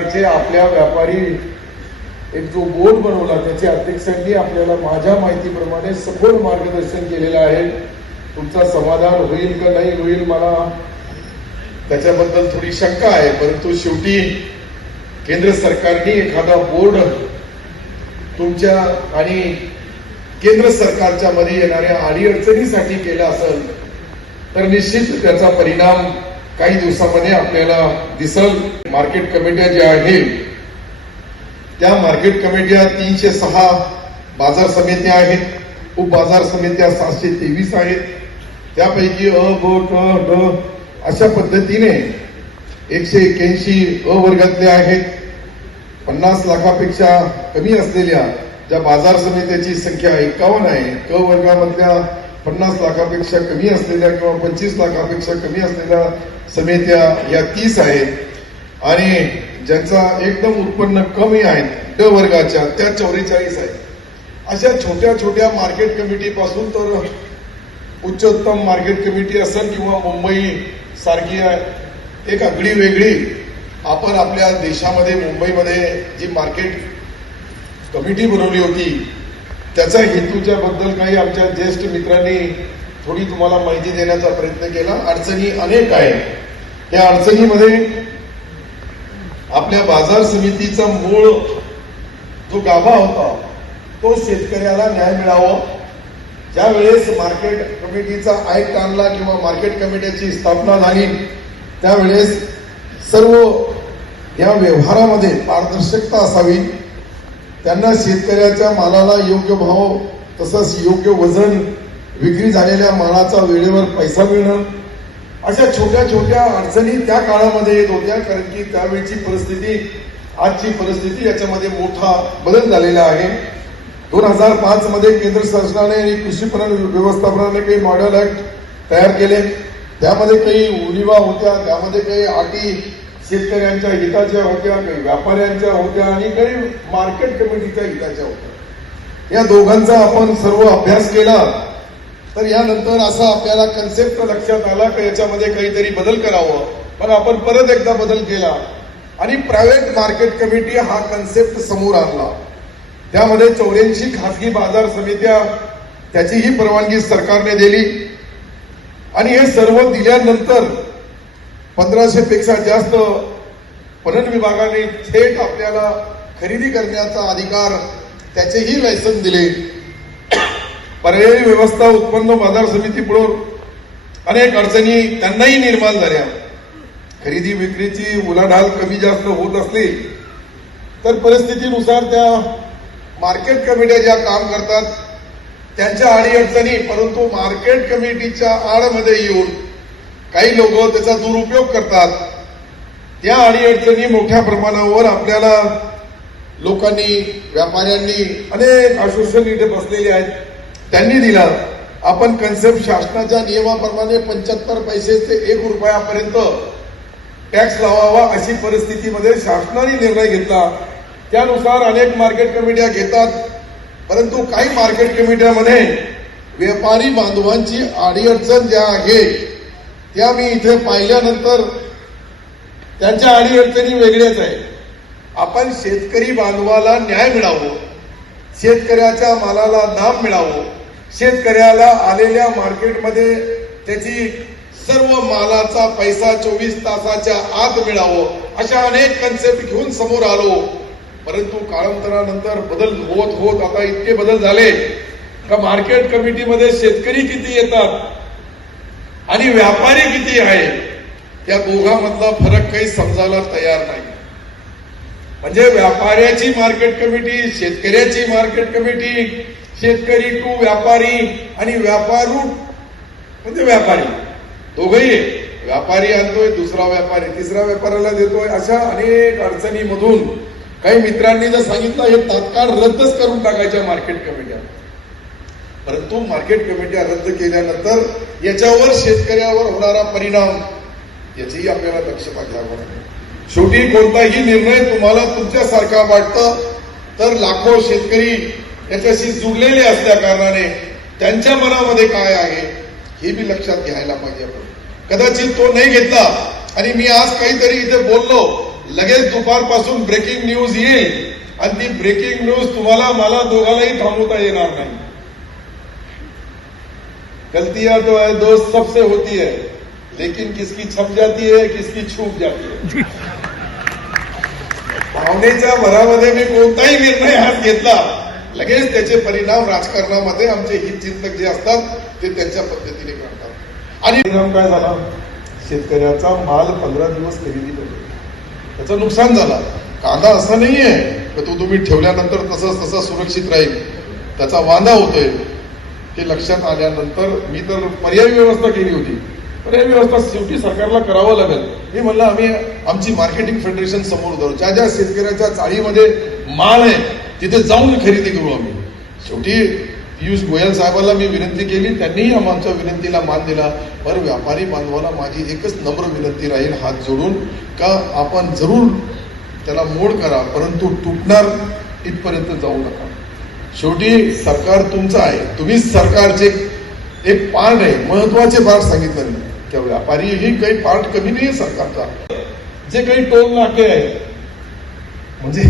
सरकारचे आपल्या व्यापारी एक जो बोर्ड बनवला त्याच्या अध्यक्षांनी आपल्याला माझ्या माहितीप्रमाणे सखोल मार्गदर्शन केलेलं आहे. तुमचा समाधान होईल का नाही होईल मला त्याच्याबद्दल थोडी शंका आहे, परंतु शेवटी केंद्र सरकारने एखादा बोर्ड तुमच्या आणि केंद्र सरकारच्या मध्ये येणाऱ्या अडीअडचणीसाठी केला असेल तर निश्चित त्याचा परिणाम काही दिवसामध्ये आपल्याला दिसेल. मार्केट कमिट्या ज्या आहेत त्या मार्केट कमिट्या 306 बाजार समित्या आहेत, उपबाजार समित्या 723 आहेत. त्यापैकी अ, ब, ट, ड अशा पद्धतीने 181 अ वर्गातल्या आहेत. 50 लाखापेक्षा कमी असलेल्या ज्या बाजार समित्याची संख्या 51 आहे. क वर्गामधल्या 50 लाखापेक्षा कमी असलेल्या किंवा 25 लाखापेक्षा कमी असलेल्या समित्या या 30 आहेत आणि ज्यांचा एकदम उत्पन्न कमी आहे ड वर्गाच्या त्या 44 आहेत. अशा छोट्या छोट्या मार्केट कमिटी पासून तर उच्चतम मार्केट कमिटी असेल किंवा मुंबई सारखी एक आगळी वेगळी आपण आपल्या देशामध्ये मुंबईमध्ये जी मार्केट कमिटी बनवली होती त्याचा हेतूच्या बद्दल काही आमच्या ज्येष्ठ मित्रांनी थोडी तुम्हाला माहिती देण्याचा प्रयत्न केला. अडचणी अनेक आहेत. या अडचणीमध्ये आपल्या बाजार समितीचा मूळ जो गाभा होता तो शेतकऱ्याला न्याय मिळावा. ज्या वेळेस मार्केट कमिटीचा ऍक्ट आणला किंवा मार्केट कमिटीची स्थापना झाली त्यावेळेस सर्व या व्यवहारामध्ये पारदर्शकता असावी. त्यांना शेतकऱ्याच्या मालाला योग्य भाव तसंच योग्य वजन, विक्री झालेल्या मालाचा वेळेवर पैसा मिळणं अशा छोट्या छोट्या अडचणी त्या काळामध्ये येत होत्या. कारण की त्यावेळची परिस्थिती आजची परिस्थिती याच्यामध्ये मोठा बदल झालेला आहे. 2005 मध्ये केंद्र शासनाने आणि कृषी पणन व्यवस्थापनाने काही मॉडेल ऍक्ट तयार केले. त्यामध्ये काही उणिवा होत्या, त्यामध्ये काही अटी शेतकऱ्यांच्या हिताच्या होत्या, काही व्यापाऱ्यांच्या होत्या आणि काही मार्केट कमिटीच्या हिताच्या होत्या. या दोघांचा आपण सर्व अभ्यास केला तर यानंतर असा आपल्याला कन्सेप्ट लक्षात आला की याच्यामध्ये काहीतरी बदल करावं. पण आपण परत एकदा बदल केला आणि प्रायव्हेट मार्केट कमिटी हा कन्सेप्ट समोर आणला. त्यामध्ये 84 खासगी बाजार समित्या त्याचीही परवानगी सरकारने दिली आणि हे सर्व दिल्यानंतर 1500 पेक्षा जास्त पणन विभागाने थेट आपल्याला खरेदी करण्याचा अधिकार त्याचेही लायसन्स दिले. पर्यायी व्यवस्था उत्पन्न बाजार समितीपुढे अनेक अडचणी त्यांनाही निर्माण झाल्या. खरेदी विक्रीची उलाढाल कमी जास्त होत असली तर परिस्थितीनुसार त्या मार्केट कमिट्या ज्या काम करतात त्यांच्या अडीअडचणी, परंतु मार्केट कमिटीच्या आडमध्ये येऊन काही लोक त्याचा दुरुपयोग करतात. त्या अडीअडचणी मोठ्या प्रमाणावर आपल्याला लोकांनी, व्यापाऱ्यांनी, अनेक आश्वासन इथे बसलेले आहेत त्यांनी दिला. आपण कन्सेप्ट शासनाच्या नियमाप्रमाणे 75 पैसे ते 1 रुपयापर्यंत टॅक्स लावावा अशी परिस्थितीमध्ये शासनाने निर्णय घेतला. त्यानुसार अनेक मार्केट कमिट्या घेतात, परंतु काही मार्केट कमिट्यामध्ये व्यापारी बांधवांची अडीअडचण ज्या आहे त्या मी इथे पाहिल्यानंतर त्यांच्या अडीअडचणी वेगळ्याच आहे. आपण शेतकरी बांधवाला न्याय मिळावं, शेतकऱ्याच्या मालाला दाम मिळावं, शेतकऱ्याला आलेल्या मार्केटमध्ये त्याची सर्व मालाचा पैसा 24 तासाच्या आत मिळावं अशा अनेक कन्सेप्ट घेऊन समोर आलो. परंतु कालांतरानंतर बदल होत होत आता इतके बदल झाले का मार्केट कमिटीमध्ये शेतकरी किती येतात आणि व्यापारी किती आहे त्या दोघांमधला फरक काही समजायला तयार नाही. म्हणजे व्यापाऱ्याची मार्केट कमिटी, शेतकऱ्याची मार्केट कमिटी, शेतकरी टू व्यापारी आणि व्यापारू म्हणजे व्यापारी दोघंही. व्यापारी आणतोय, दुसरा व्यापारी तिसऱ्या व्यापाऱ्याला देतोय. अशा अनेक अडचणीमधून काही मित्रांनी जर सांगितलं हे तात्काळ रद्दच करून टाकायच्या मार्केट कमिट्या, परंतु मार्केट कमिट्या रद्द केल्यानंतर याच्यावर शेतकऱ्यावर होणारा परिणाम याचीही आपल्याला दक्षता घ्यावी लागेल. शेवटी कोणताही निर्णय तुम्हाला तुमच्यासारखा वाटतं तर लाखो शेतकरी याच्याशी जुळलेले असल्या कारणाने त्यांच्या मनामध्ये काय आहे हे बी लक्षात घ्यायला पाहिजे. आपण कदाचित तो नाही घेतला आणि मी आज काहीतरी इथे बोललो, लगेच दुपारपासून ब्रेकिंग न्यूज येईल आणि ती ब्रेकिंग न्यूज तुम्हाला मला दोघांनाही थांबवता येणार नाही. गलतियां तो है दोस्त सबसे होती है, लेकिन किसकी छप जाती है, किसकी छूप जाती है. भावनेच्या भरामध्ये मी कोणताही निर्णय हात घेतला, लगेच त्याचे परिणाम राजकारणामध्ये आमचे हितचिंतक जे असतात ते त्यांच्या पद्धतीने करतात. आणि परिणाम काय झाला? शेतकऱ्याचा माल 15 दिवस खरेदी करतो, त्याचं नुकसान झालं. कांदा असा नाहीये की तो तुम्ही ठेवल्यानंतर तसा सुरक्षित राहील, त्याचा वांदा होतोय. हे लक्षात आल्यानंतर मी तर पर्यायी व्यवस्था केली होती. पर्यायी व्यवस्था शेवटी सरकारला करावं लागेल. मी म्हणलं आम्ही आमची मार्केटिंग फेडरेशन समोर धरू, ज्या ज्या शेतकऱ्याच्या चाळीमध्ये माल आहे तिथे जाऊन खरेदी करू आम्ही. शेवटी पियुष गोयल साहेबांना मी विनंती केली, त्यांनीही आमच्या विनंतीला मान दिला. पर व्यापारी बांधवांना माझी एकच नम्र विनंती राहील हात जोडून, का आपण जरूर त्याला मोड करा, परंतु तुटणार इथपर्यंत जाऊ नका. शेवटी सरकार तुमचं आहे, तुम्ही सरकारचे एक पार्ट आहे, महत्वाचे पार्ट सांगितलं नाही. त्या व्यापारीही काही पार्ट कमी नाही सरकारचा. जे काही टोल नाके आहे, म्हणजे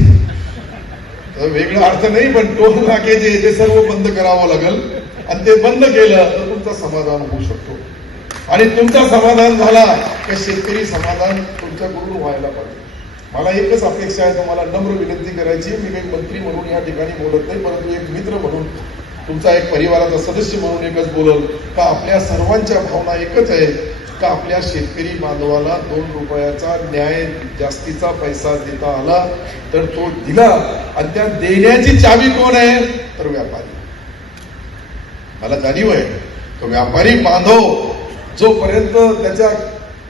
वेगळा अर्थ नाही, पण टोल नाके जे सर्व बंद करावं लागेल. आणि ते बंद केलं तर तुमचं समाधान होऊ शकतो. आणि तुमचं समाधान झाला तर शेतकरी समाधान तुमच्याकडून व्हायला पाहिजे. मला एकच अपेक्षा आहे, तुम्हाला नम्र विनंती करायची. मी काही मंत्री म्हणून या ठिकाणी बोलत नाही, परंतु एक मित्र म्हणून, तुमचा एक परिवाराचा सदस्य म्हणून एकच बोलल, का आपल्या सर्वांच्या भावना एकच आहे, का आपल्या शेतकरी बांधवाला 2 रुपयाचा न्याय जास्तीचा पैसा देता आला तर तो दिला. आणि त्या देण्याची चावी कोण आहे? तर व्यापारी. मला जाणीव आहे तो व्यापारी बांधव जोपर्यंत त्याच्या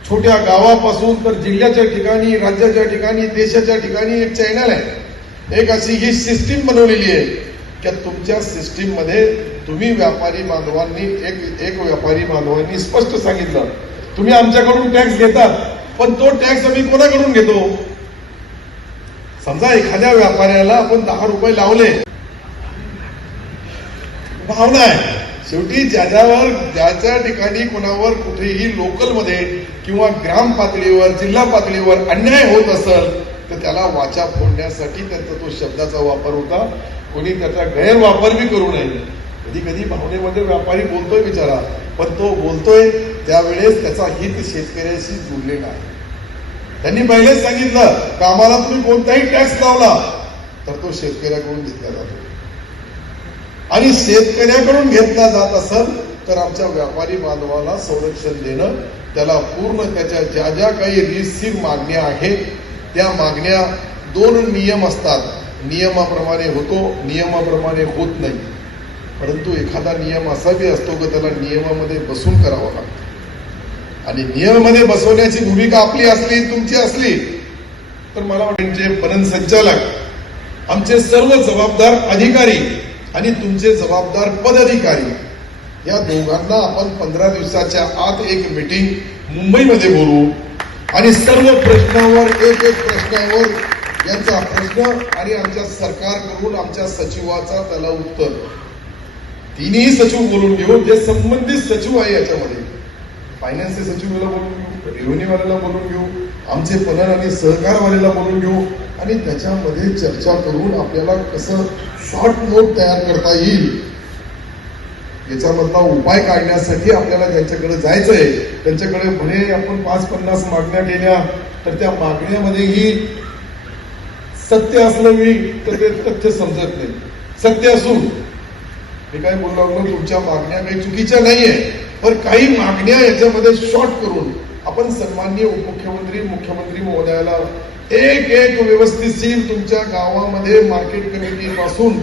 छोट्या गावापासून तर जिल्ह्याच्या ठिकाणी, राज्याच्या ठिकाणी, देशाच्या ठिकाणी एक चॅनल आहे, एक अशी ही सिस्टीम बनवलेली आहे की तुमच्या सिस्टीम मध्ये तुम्ही व्यापारी बांधवांनी एक व्यापारी बांधवांनी स्पष्ट सांगितलं, तुम्ही आमच्याकडून टॅक्स घेतात, पण तो टॅक्स आम्ही कोणाकडून घेतो? समजा एखाद्या व्यापाऱ्याला आपण 10 रुपये लावले, भावना आहे. शेवटी ज्याच्या ठिकाणी कोणावर कुठेही लोकलमध्ये किंवा ग्राम पातळीवर, जिल्हा पातळीवर अन्याय होत असेल तर त्याला वाचा फोडण्यासाठी त्यांचा तो शब्दाचा वापर होता. कोणी त्याचा गैरवापर बी करू नये. कधी कधी भावनेमध्ये व्यापारी बोलतोय बिचारा, पण तो बोलतोय त्यावेळेस त्याचा हित शेतकऱ्याशी जुळलेला आहे. त्यांनी पहिलेच सांगितलं का आम्हाला तुम्ही कोणताही टॅक्स लावला तर तो शेतकऱ्याकडून घेतला जातो. आणि शेतकऱ्याकडून घेतला जात असेल तर आमच्या व्यापारी बांधवाला संरक्षण देणं, त्याला पूर्ण त्याच्या ज्या ज्या काही रीतसर मागण्या आहेत त्या मागण्या 2 नियम असतात. नियमाप्रमाणे होतो, नियमाप्रमाणे होत नाही. परंतु एखादा नियम असा बी असतो की त्याला नियमामध्ये बसून करावा लागतो. आणि नियमामध्ये बसवण्याची भूमिका आपली असली, तुमची असली तर मला वाटते पणन संचालक, आमचे सर्व जबाबदार अधिकारी आणि तुमचे जबाबदार पदाधिकारी या दोघांना आपण 15 दिवसाच्या आत एक मीटिंग मुंबईमध्ये बोलवू आणि सर्व प्रश्नावर एक प्रश्नावर यांचा प्रश्न आणि आमच्या सरकारकडून आमच्या सचिवाचा त्याला उत्तर, तिन्ही सचिव बोलून घेऊ. जे संबंधित सचिव आहे याच्यामध्ये फायनान्सचे सचिवाला बोलून घेऊ, रेव्हेन्यूवाल्याला बोलून घेऊ, आमचे पणन आणि सहकारवाल्याला बोलून घेऊ आणि त्याच्यामध्ये चर्चा करून आपल्याला कसं शॉर्ट नोट तयार करता येईल याच्यामधला उपाय काढण्यासाठी आपल्याला ज्यांच्याकडे जायचंय त्यांच्याकडे म्हणे आपण 5-50 मागण्या केल्या तर त्या मागण्यामध्येही सत्य असलं मी तर ते तथ्य समजत नाही. सत्य असून मी काय बोललो, तुमच्या मागण्या काही चुकीच्या नाहीये, पण काही मागण्या याच्यामध्ये शॉर्ट करून आपण सन्माननीय उपमुख्यमंत्री, मुख्यमंत्री महोदयाला एक व्यवस्थितशीर तुमच्या गावामध्ये मार्केट कमिटी पासून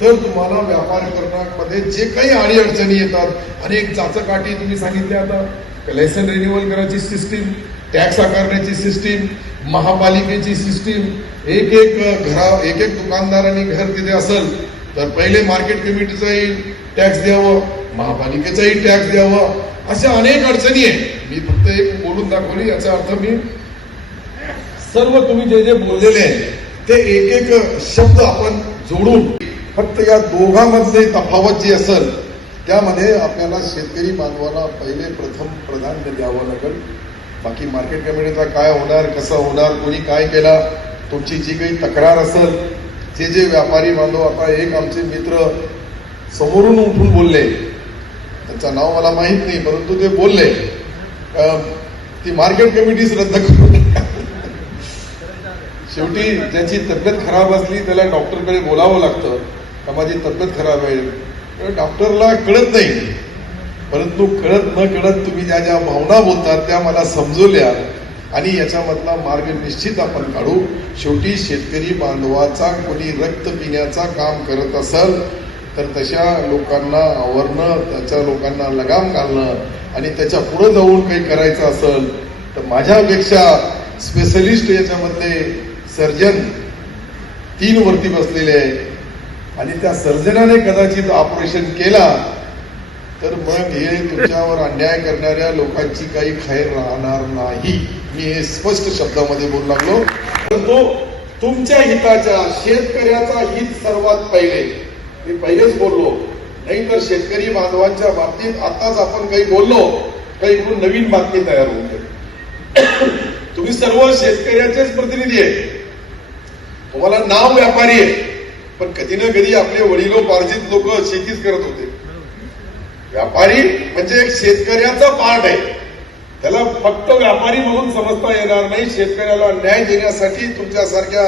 तर तुम्हाला व्यापार करण्यामध्ये जे काही अडचणी येतात, अनेक चाचकाठी तुम्ही सांगितल्या, आता लायसन रिन्युअल करायची सिस्टीम, टॅक्स आकारण्याची सिस्टीम, महापालिकेची सिस्टीम, एक दुकानदारांनी घर तिथे असेल तर पहिले मार्केट कमिटीचाही टॅक्स द्यावं, महापालिकेचाही टॅक्स द्यावं, अशा अनेक अडचणी आहे. मी फक्त एक बोलून दाखवली, याचा अर्थ मी सर्व तुम्ही जे बोललेले आहे ते एक शब्द आपण जोडून फक्त या दोघांमधले तफावत जी असेल त्यामध्ये आपल्याला शेतकरी बांधवाला पहिले प्रथम प्राधान्य द्यावं लागेल. बाकी मार्केट कमिटीचा काय होणार, कसं होणार, कोणी काय केला, तुमची जी काही तक्रार असेल, जे व्यापारी बांधव, आता एक आमचे मित्र समोरून उठून बोलले, त्यांचं नाव मला माहित नाही, परंतु ते बोलले ती मार्केट कमिटीच रद्द करू नका. शेवटी ज्याची तब्येत खराब असली त्याला डॉक्टरकडे बोलावं लागतं का माझी तब्येत खराब आहे. डॉक्टरला कळत नाही, परंतु कळत न कळत तुम्ही ज्या ज्या भावना बोलतात त्या मला समजवल्या आणि याच्यामधला मार्ग निश्चित आपण काढू. शेवटी शेतकरी बांधवाचा कोणी रक्त पिण्याचा काम करत असेल तर तशा लोकांना आवरणं, त्याच्या लोकांना लगाम घालणं आणि त्याच्या पुढे जाऊन काही करायचं असेल तर माझ्यापेक्षा स्पेशलिस्ट याच्यामधले सर्जन 3 वरती बसलेले आहे आणि त्या सर्जनाने कदाचित ऑपरेशन केला तर मग हे तुमच्यावर अन्याय करणाऱ्या लोकांची काही खैर राहणार नाही. मी हे स्पष्ट शब्दामध्ये बोलू लागलो. परंतु तुमच्या हिताच्या, शेतकऱ्याचा हित सर्वात पहिले, मी पहिलेच बोललो. नाही तर शेतकरी बांधवांच्या बाबतीत आताच आपण काही बोललो काही नवीन बातमी तयार होऊन गेली. तुम्ही सर्व शेतकऱ्याचेच प्रतिनिधी आहे, तुम्हाला नाव व्यापारी आहे, पण कधी ना कधी आपले वडिलोपार्जित लोक शेतीच करत होते. व्यापारी म्हणजे एक शेतकऱ्याचा पार्ट आहे, त्याला फक्त व्यापारी म्हणून समजता येणार नाही. शेतकऱ्याला न्याय देण्यासाठी तुमच्यासारख्या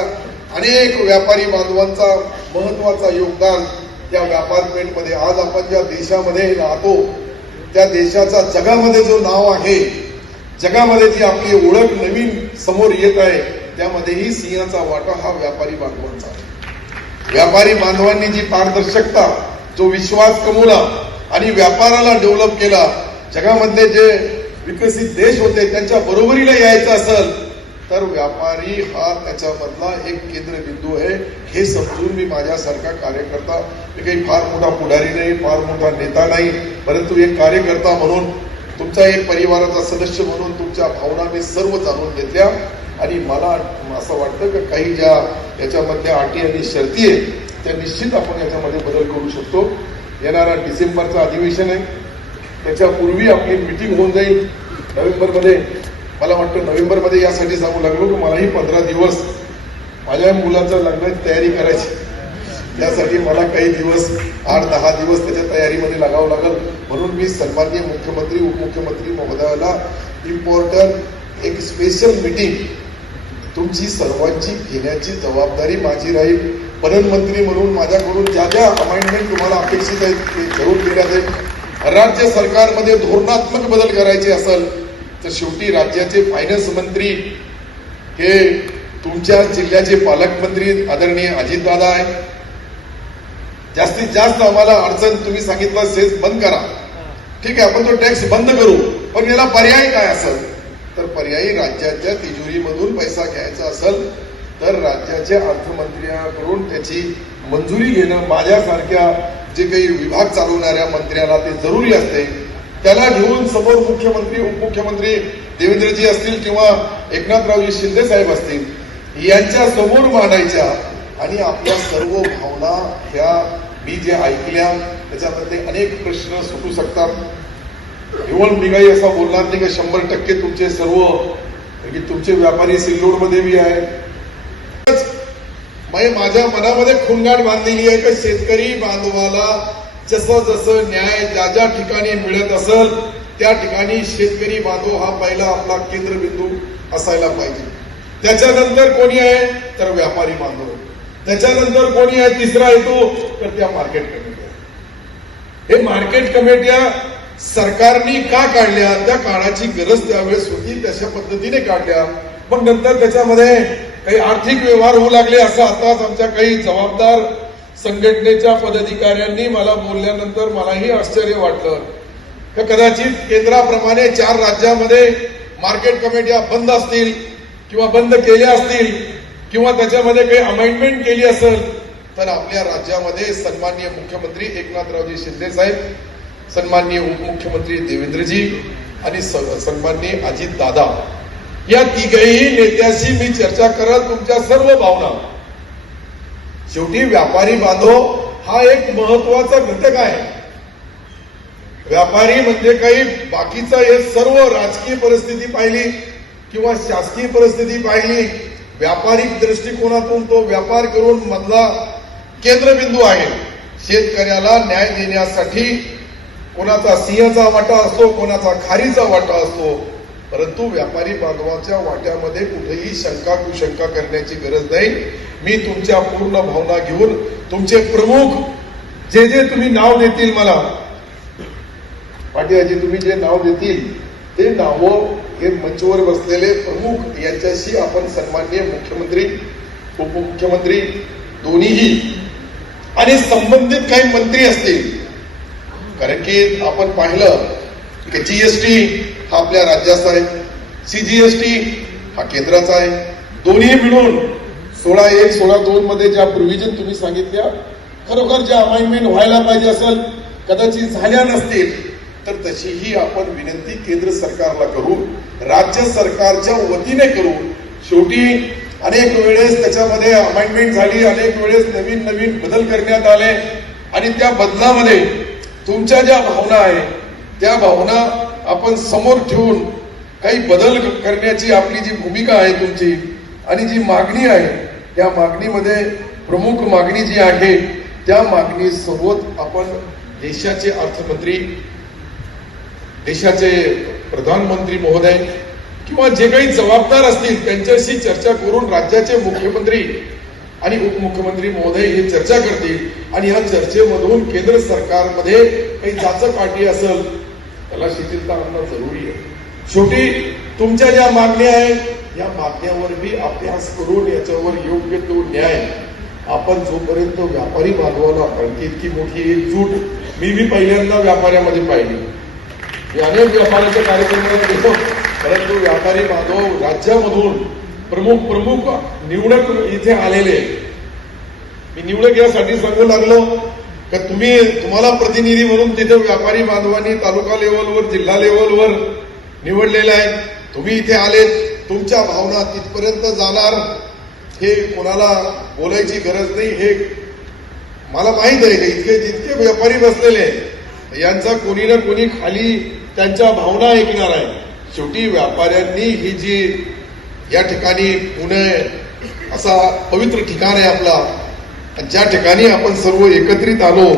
अनेक व्यापारी बांधवांचा महत्वाचा योगदान त्या व्यापारपेठमध्ये. आज आपण ज्या देशामध्ये राहतो त्या देशाचा जगामध्ये जो नाव आहे, जगामध्ये जी आपली ओळख नवीन समोर येत आहे, त्यामध्येही सिंहाचा वाटा हा व्यापारी बांधवांचा आहे. व्यापारी बांधवांनी जी पारदर्शकता, जो विश्वास कमवला आणि व्यापाराला डेव्हलप केला, जगामधले जे विकसित देश होते त्यांच्या बरोबरीला यायचं असेल तर व्यापारी हा त्याच्यामधला एक केंद्रबिंदू आहे. हे समजून मी माझ्यासारखा कार्यकर्ता, मी काही फार मोठा पुढारी नाही, फार मोठा नेता नाही, परंतु एक कार्यकर्ता म्हणून, तुमचा एक परिवाराचा सदस्य म्हणून तुमच्या भावना मी सर्व जाणून घेतल्या आणि मला असं वाटतं की काही ज्या याच्यामधल्या अटी आणि शर्ती आहेत त्या निश्चित आपण याच्यामध्ये बदल करू शकतो. येणारा डिसेंबरचं अधिवेशन आहे, त्याच्यापूर्वी आपली मिटिंग होऊन जाईल नोव्हेंबरमध्ये. मला वाटतं नोव्हेंबरमध्ये यासाठी सांगू लागलो की मलाही 15 दिवस माझ्या मुलाचं लग्नाची तयारी करायची, त्यासाठी मला काही दिवस 8-10 दिवस त्याच्या तयारीमध्ये लागावं लागेल. म्हणून मी सन्माननीय मुख्यमंत्री उपमुख्यमंत्री महोदयाला इम्पॉर्टंट एक स्पेशल मीटिंग तुमची सर्वांची घेण्याची जबाबदारी माझी राहील. प्रधानमंत्री म्हणून माझ्याकडून ज्या ज्या अमेंडमेंट तुम्हाला अपेक्षित आहेत ते जरूर केल्या जाईल. राज्य सरकारमध्ये धोरणात्मक बदल करायचे असेल तर शेवटी राज्याचे फायनान्स मंत्री हे तुमच्या जिल्ह्याचे पालकमंत्री आदरणीय अजितदादा आहे. जास्तीत जास्त आम्हाला अडचण तुम्ही सांगितलं सेस बंद करा, ठीक आहे, आपण तो टॅक्स बंद करू, पण याला पर्याय काय असेल तर पर्यायी राज्याच्या तिजोरीमधून पैसा घ्यायचा असेल तर राज्याच्या अर्थमंत्र्यांकडून त्याची मंजुरी घेणं माझ्यासारख्या जे काही विभाग चालवणाऱ्या मंत्र्याला ते जरुरी असते. त्याला घेऊन समोर मुख्यमंत्री उपमुख्यमंत्री देवेंद्रजी असतील किंवा एकनाथरावजी शिंदे साहेब असतील यांच्या समोर मांडायच्या आणि आपल्या सर्व भावना ह्या मी जे ऐकल्या त्याच्यामध्ये अनेक प्रश्न सुटू शकतात. इव्हन मी काही असा बोलणार नाही की 100% तुमचे सर्व, की तुमचे व्यापारी सिल्लोडमध्ये बी आहे. माझ्या मनामध्ये खुणगाठ बांधलेली आहे की शेतकरी बांधवाला जसं जसं न्याय ज्या ज्या ठिकाणी मिळत असेल त्या ठिकाणी शेतकरी बांधव हा पहिला आपला केंद्रबिंदू असायला पाहिजे. त्याच्यानंतर कोणी आहे तर व्यापारी बांधव, त्याच्यानंतर कोणी आहे तिसरा येतो तर त्या मार्केट कमिट्या. हे मार्केट कमिट्या सरकारने का काढल्या, त्या काळाची गरज त्यावेळेस होती, तशा पद्धतीने काढल्या. पण नंतर त्याच्यामध्ये काही आर्थिक व्यवहार होऊ लागले असं आताच आमच्या काही जबाबदार संघटनेच्या पदाधिकाऱ्यांनी मला बोलल्यानंतर मलाही आश्चर्य वाटलं की कदाचित केंद्राप्रमाणे 4 राज्यामध्ये मार्केट कमिट्या बंद असतील किंवा बंद केल्या असतील किंवा त्याच्यामध्ये काही अमेंडमेंट केली असेल तर आपल्या राज्यामध्ये सन्माननीय मुख्यमंत्री एकनाथरावजी शिंदे साहेब, सन्माननीय उपमुख्यमंत्री देवेंद्रजी आणि सन्माननीय अजितदादा या तिघही नेत्याशी मी चर्चा करत तुमच्या सर्व भावना. शेवटी व्यापारी बांधव हा एक महत्वाचा घटक आहे. व्यापारी म्हणजे काही बाकीचं हे सर्व राजकीय परिस्थिती पाहिली किंवा शासकीय परिस्थिती पाहिली, व्यापारिक दृष्टिकोनातून तो व्यापार करून मधला केंद्रबिंदू आहे. शेतकऱ्याला न्याय देण्यासाठी कोणाचा सिंहाचा वाटा असो, कोणाचा खारीचा वाटा असो, परंतु व्यापारी बांधवाच्या वाट्यामध्ये कुठेही शंका कुशंका करण्याची गरज नाही. मी तुमच्या पूर्ण भावना घेऊन तुमचे प्रमुख जे जे तुम्ही नाव देतील मला पाटीलजी, तुम्ही जे नाव देतील ते नावं हे मंचवर बसलेले प्रमुख यांच्याशी आपण सन्माननीय मुख्यमंत्री उपमुख्यमंत्री दोन्हीही आणि संबंधित काही मंत्री असतील, कारण की आपण पाहिलं की जीएसटी हा आपल्या राज्याचा आहे, सीजीएसटी हा केंद्राचा आहे. दोन्ही मिळून 16(1) 16(2) मध्ये ज्या प्रोव्हिजन तुम्ही सांगितल्या, खरोखर ज्या अमेंडमेंट व्हायला पाहिजे असेल, कदाचित झाल्या नसतील, तर तशीही आपण विनंती केंद्र सरकारला करू, राज्य सरकारच्या वतीने करू. शेवटी अनेक वेळेस त्याच्यामध्ये अमेंडमेंट झाली, अनेक वेळेस नवीन नवीन बदल करण्यात आले आणि त्या बदलामध्ये तुमच्या ज्या भावना आहेत त्या भावना आपण समोर ठेवून काही बदल करण्याची आपली जी भूमिका आहे तुमची आणि जी मागणी आहे, त्या मागणीमध्ये प्रमुख मागणी जी आहे त्या मागणी सोबत आपण देशाचे अर्थमंत्री, देशाचे प्रधानमंत्री महोदय किंवा जे काही जबाबदार असतील त्यांच्याशी चर्चा करून राज्याचे मुख्यमंत्री आणि उपमुख्यमंत्री महोदय हे चर्चा करतील आणि या चर्चेमधून केंद्र सरकारमध्ये काही जाचकाठी असेल त्याला शिथिलता आणणं जरुरी आहे. शेवटी तुमच्या ज्या मागण्या आहेत या मागण्यावर बी अभ्यास करून याच्यावर योग्य तो न्याय आपण जोपर्यंत व्यापारी बांधवाला आणखी इतकी मोठी एकजूट मी पहिल्यांदा व्यापाऱ्यामध्ये पाहिली. मी अनेक व्यापाऱ्याच्या कार्यक्रमात गेलो, परंतु व्यापारी बांधव राज्यामधून प्रमुख निवडक इथे आलेले. मी निवडक यासाठी सांगू लागलो का तुम्हाला प्रतिनिधी म्हणून तिथे व्यापारी बांधवांनी तालुका लेवलवर, जिल्हा लेवलवर निवडलेलं आहे. तुम्ही इथे आलेत, तुमच्या भावना तिथपर्यंत जाणार हे कोणाला बोलायची गरज नाही. हे मला माहित आहे की इतके जितके व्यापारी बसलेले यांचा कोणी ना कोणी खाली त्यांच्या भावना ऐकणार आहे. शेवटी व्यापाऱ्यांनी ही जी या ठिकाणी पुणे असा पवित्र ठिकाण आहे आपला, ज्या ठिकाणी आपण सर्व एकत्रित आलो,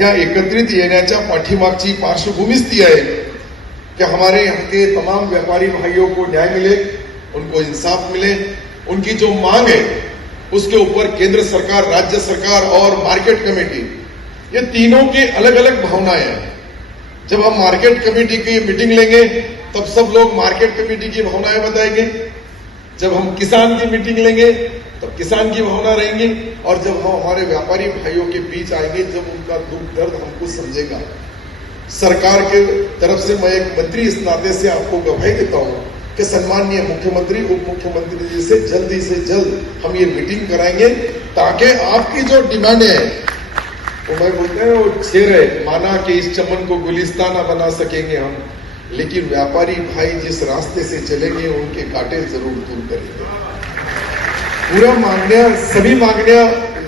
या एकत्रित येण्याच्या पाठीमागची पार्श्वभूमीच ती आहे कि हमारे यहाँ के तमाम व्यापारी भाइयों को न्याय मिले, उनको इंसाफ मिले. उनकी जो मांग है उसके ऊपर केंद्र सरकार, राज्य सरकार और मार्केट कमेटी, ये तीनों की अलग अलग भावनाएं हैं. जब हम मार्केट कमेटी की मीटिंग लेंगे तब सब लोग मार्केट कमेटी की भावनाएं बताएंगे. जब हम किसान की मीटिंग लेंगे तब किसान की भावना रहेंगी, और जब हम हमारे व्यापारी भाइयों के बीच आएंगे, जब उनका दुख दर्द हमको समझेगा. सरकार के तरफ से मैं एक मंत्री इस नाते से आपको गवाही देता हूं कि सम्माननीय मुख्यमंत्री, उप मुख्यमंत्री जी से जल्द हम ये मीटिंग कराएंगे, ताकि आपकी जो डिमांड है, तो मैं बोलते हैं वो शेर है, माना कि इस चमन को गुलिस्तान न बना सकेंगे हम, लेकिन व्यापारी भाई जिस रास्ते से चलेंगे उनके कांटे जरूर दूर करेंगे. पूरा मागण्या, सभी मागण्या,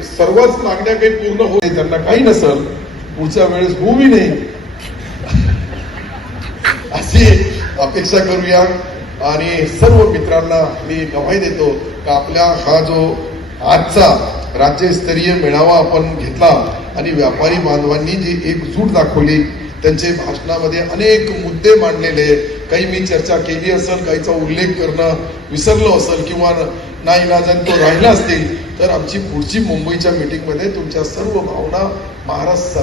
सर्वच मागण्या काही पूर्ण होत नाही, त्यांना काही नसल, पुढच्या वेळेस होऊही नाही अशी अपेक्षा करूया. आणि सर्व मित्रांना मी गवाही देतो की आपल्या हा जो आजचा राज्यस्तरीय मेळावा आपण घेतला आणि व्यापारी बांधवांनी जी एकजूट दाखवली, त्यांचे भाषणामध्ये अनेक मुद्दे मांडलेले, काही मी चर्चा केली असेल, काहीचा उल्लेख करणं विसरलो असेल किंवा नाईलाजाने तो राहिला असतील, तर आमची पुढची मुंबईच्या मीटिंगमध्ये तुमच्या सर्व भावना महाराष्ट्र